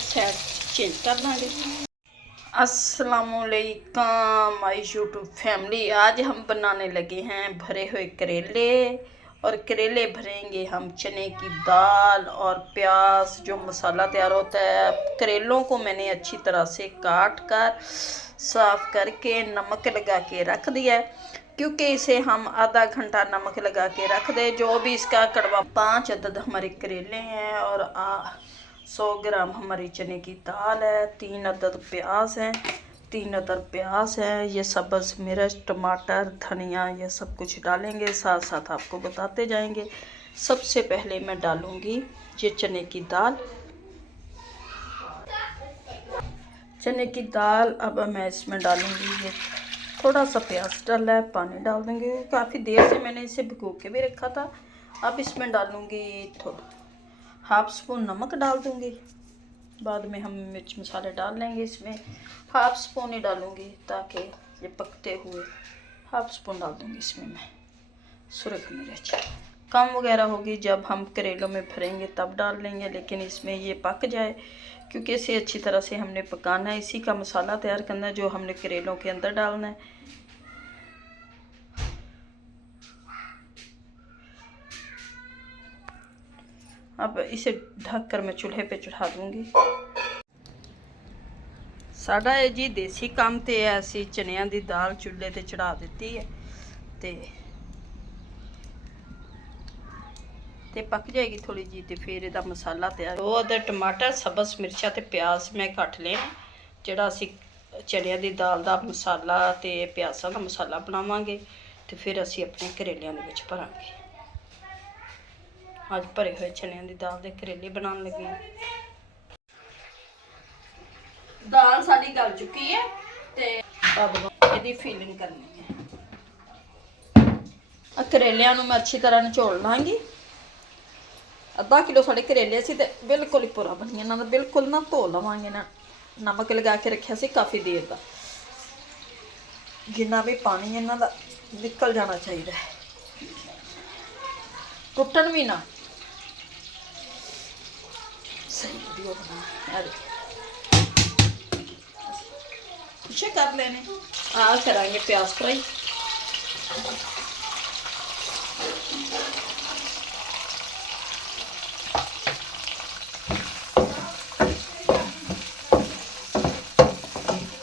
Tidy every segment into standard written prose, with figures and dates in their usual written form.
Side change कर देंगे। अस्सलामुअलैकुम माय यूट्यूब फैमिली। आज हम बनाने लगे हैं भरे हुए करेले, और करेले भरेंगे हम चने की दाल और प्याज। जो मसाला तैयार होता है, करेलों को मैंने अच्छी तरह से काट कर साफ करके नमक लगा के रख दिया है, क्योंकि इसे हम आधा घंटा नमक लगा के रख दें। जो भी इसका कड़वा। 5 अदद हमारे करेले हैं और 100 ग्राम हमारी चने की दाल है। 3 अदद प्याज हैं, 3 अदद प्याज है। ये सब्ज़ मिर्च, टमाटर, धनिया, ये सब कुछ डालेंगे, साथ साथ आपको बताते जाएंगे। सबसे पहले मैं डालूंगी ये चने की दाल। चने की दाल अब मैं इसमें डालूंगी। ये थोड़ा सा प्याज डाला है, पानी डाल देंगे। काफ़ी देर से मैंने इसे भिगो के भी रखा था। अब इसमें डालूंगी हाफ स्पून नमक डाल दूंगी। बाद में हम मिर्च मसाले डाल लेंगे। इसमें हाफ स्पून ही डालूंगी ताकि ये पकते हुए हाफ स्पून डाल दूंगी। इसमें मैं सुरख मिर्च कम वगैरह होगी जब हम करेलों में भरेंगे तब डाल लेंगे, लेकिन इसमें ये पक जाए क्योंकि इसे अच्छी तरह से हमने पकाना है। इसी का मसाला तैयार करना है जो हमने करेलों के अंदर डालना है। अब इसे ढक कर मैं चूल्हे पे चढ़ा दूंगी। साडा है जी देसी काम ते ऐसी चनिया दी दाल चूल्हे ते चढ़ा दी है ते पक जाएगी थोड़ी जी, तो फिर इसका मसाला तैयार। 2 अदद टमाटर, सब्ज़ मिर्चा ते प्याज मैं कट लें। जिहड़ा असी चनिया दी दाल दा मसाला ते प्याज़ां दा मसाला बनावांगे, तो फिर असी अपने करेलियां दे विच भरांगे। अज भरे हुए चनिया दी दाल दे करेले बनाने लगे हैं। दाल साडी गल चुकी है ते अब इसकी फीलिंग करनी है। करेलियां नूं मैं अच्छी तरह निचोड़ लांगी। आधा किलो साढ़े करेले से बिल्कुल ही पूरा बनी। इन्हों बिल्कुल ना धो लवेंगे ना, नमक लगा के रखा से काफ़ी देर का। जिन्ना भी पानी इन्हों का निकल जाना चाहिए, टुटन भी ना। सही वीडियो बना कुछ कर लेने। आ करांगे प्याज फ्राई।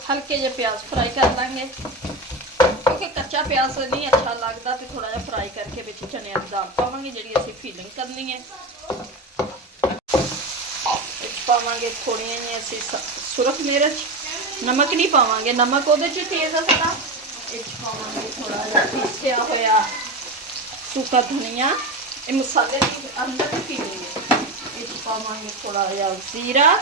हल्के जे प्याज फ्राई कर लेंगे, क्योंकि कच्चा प्याज नहीं अच्छा लगता। तो थोड़ा जहा फ्राई करके बिच चनिया की दाल पावांगे जी असी फीलिंग करनी है। पावांगे थोड़ी जी असी सुरख मिर्च, नमक नहीं पावांगे, नमक वो तेज है सारा। पावांगे थोड़ा जहा पीसिया होया सूखा धनिया, ये मसाले की अंदर की फीलिंग है। इस पावांगे थोड़ा जहा जीरा,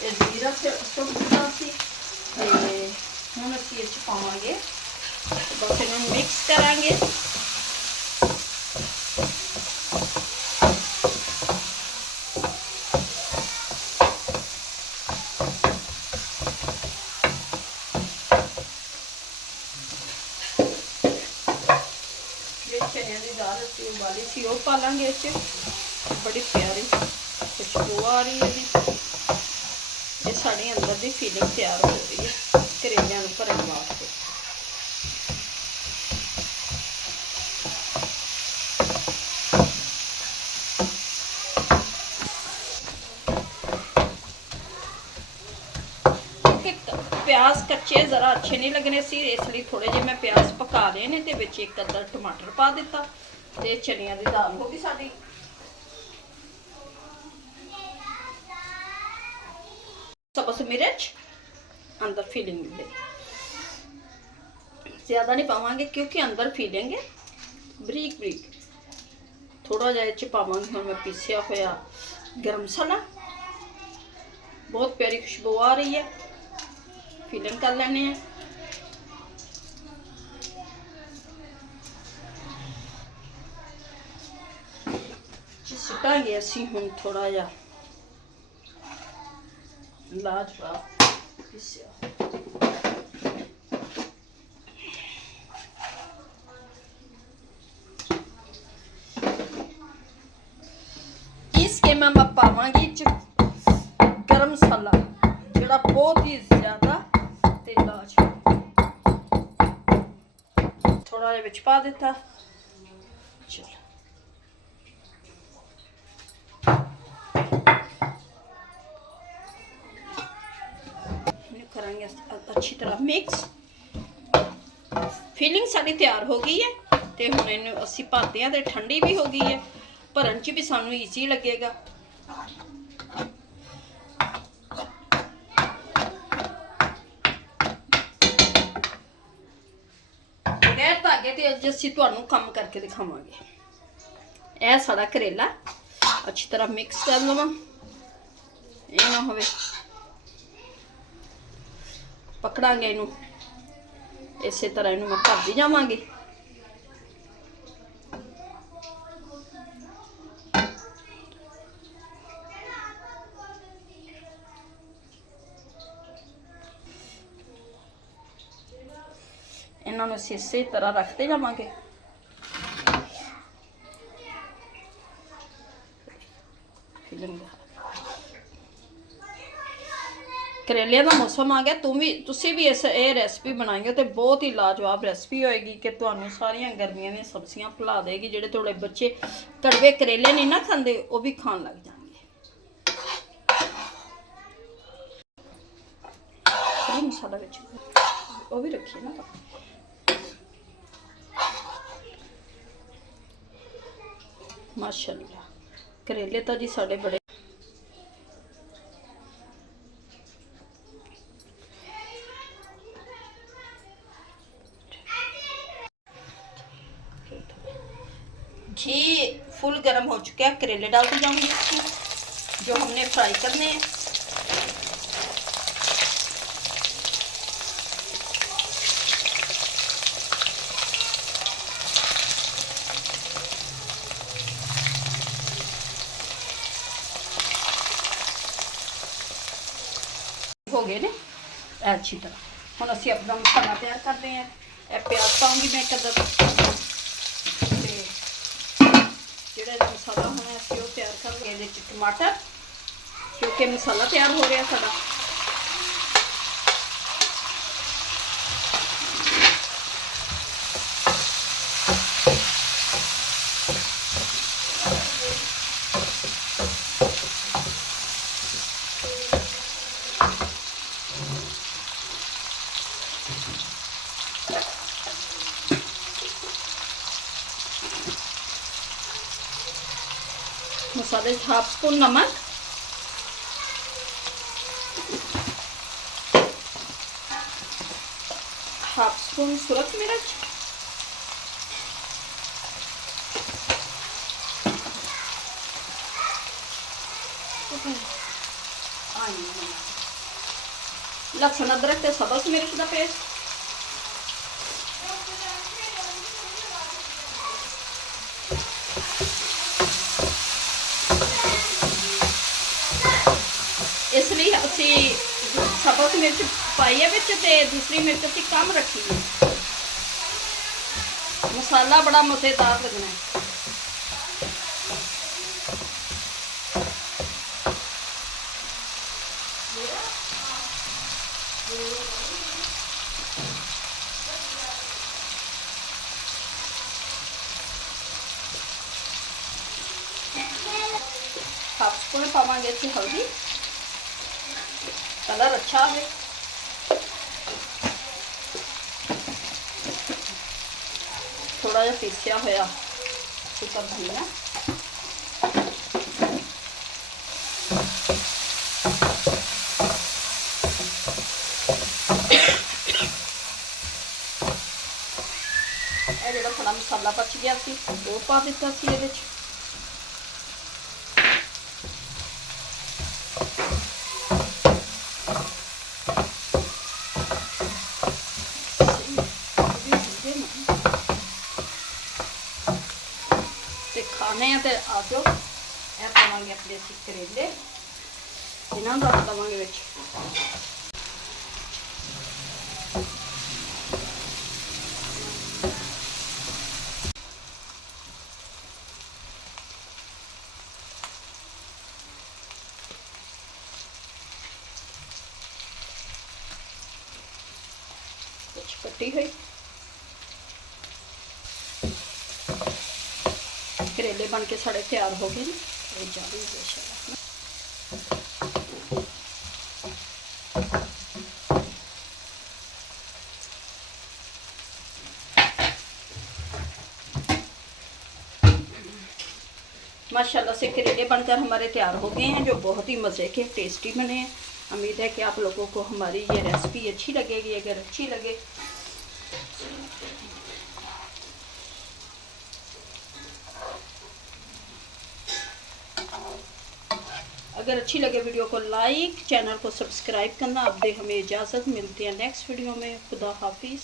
जीरा सुट दिता सी। हुण असीं इस पावांगे, बस इन्हूं मिक्स करांगे। चनिया की दाल असीं उबाली सी वो पा लांगे। इस बड़ी प्यारी खुशबू आ रही है जी। ये साड़ी अंदर की फीलिंग तैयार हो रही है करेलियां नूं भरन वास्ते। प्याज कच्चे ज़रा अच्छे नहीं लगने सी, इसलिए थोड़े जे मैं प्याज पका लेने ते विच 1 अद्धा टमाटर पा दिता ते चनिया की दाल हो गई साडी। सब्ज़ मिर्च अंदर फीलिंग है, ज़्यादा नहीं पावांगे क्योंकि अंदर फीलिंग है बरीक बरीक। थोड़ा जहा इस पावांगे हुण मैं पीसिया होया गरम मसाला। बहुत प्यारी खुशबू आ रही है, फीलिंग कर लेने हैं। सुटांगे असी हुण थोड़ा जहा लाजवाब पीसिया। इसके मैं पावांगी गरम मसाला जिहड़ा बहुत ही ज़्यादा तेल आ थोड़ा जिहा विच पा दिता। चलो करांगे अच्छी तरह मिक्स। फीलिंग साडी तैयार हो गई है तो हुण इहनूं असीं भरदे हां ते ठंडी भी हो गई है, भरन च भी सानूं ईजी लगेगा। बगैर धागे ते अज असीं तुहानूं काम करके दिखावांगे। यह साडा करेला अच्छी तरह मिक्स कर लवां, ये ना होवे पकड़ांगे इनू, इस तरह इनू मैं भरती जावांगी। इन्होंने इस तरह रखते जावांगे। करेले का मौसम आ गया, तुसी भी इस रेसिपी बनाइए तो बहुत ही लाजवाब रेसिपी होएगी कि तुहानूं सारियां गर्मियां दी सब्जियां भुला देगी। जिहड़े थोड़े बच्चे कड़वे करेले नहीं ना खांदे वो भी खान लग जाएंगे। मसाला विच वो भी रखिए ना। माशाअल्लाह करेले तो जी साढ़े बड़े घी फुल गर्म हो चुका है। करेले डालते जाऊंगी इसमें जो हमने फ्राई करने हैं। हो गए ने अच्छी तरह। हम असी अपना मसाला तैयार करते हैं। प्याज पाऊंगी मैं कदर जो मसाला होना असी वो तैयार करके ये टमाटर, क्योंकि मसाला तैयार हो रहा साडा। मसाले 1/2 स्पून नमक, हाफ स्पून सुरख मिर्च, लहसुन अदरक ते सब्ज़ मिर्च का पेस्ट, इसलिए असी सब्ज़ मिर्च पाई है बिच ते दूसरी मिर्च असी कम रखी है। मसाला बड़ा मज़ेदार लगना है। हाफ स्पून पावांगे इसे हल्दी, कलर अच्छा है। थोड़ा जिहा पीसिया होया सुपर धनिया, ਇਹ ਜਿਹੜਾ ਸਾਡਾ मसाला बच गया सी वो पा दिता सी ਇਹਦੇ ਚ। खाने तो आ जाओ। यह पावे अपने असी करेले, इन्हों रख देवे बिच। कटी हुई करेले बन के साढ़े तैयार हो गए ना। माशाल्लाह से करेले बनकर हमारे तैयार हो गए हैं, जो बहुत ही मज़े के टेस्टी बने हैं। उम्मीद है कि आप लोगों को हमारी ये रेसिपी अच्छी लगेगी। अगर अच्छी लगे वीडियो को लाइक, चैनल को सब्सक्राइब करना। अब दे हमें इजाज़त, मिलते हैं नेक्स्ट वीडियो में। खुदा हाफिज़।